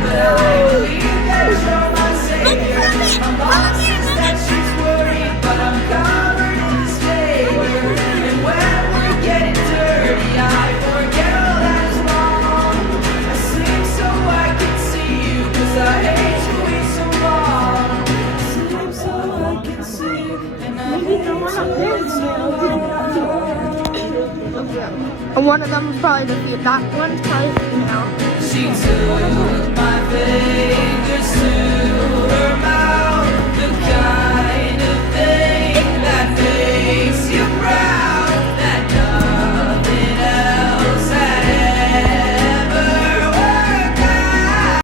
but I believe that you're my savior. My mom says that she's worried, but I'm covered in this favor. And when we're getting dirty, I forget all that is wrong. I sleep so I can see you, 'cause I hate to wait so long. Sleep so I can see you, and I hate to wait so long. And one of them was probably the female. That one's probably the female. She took my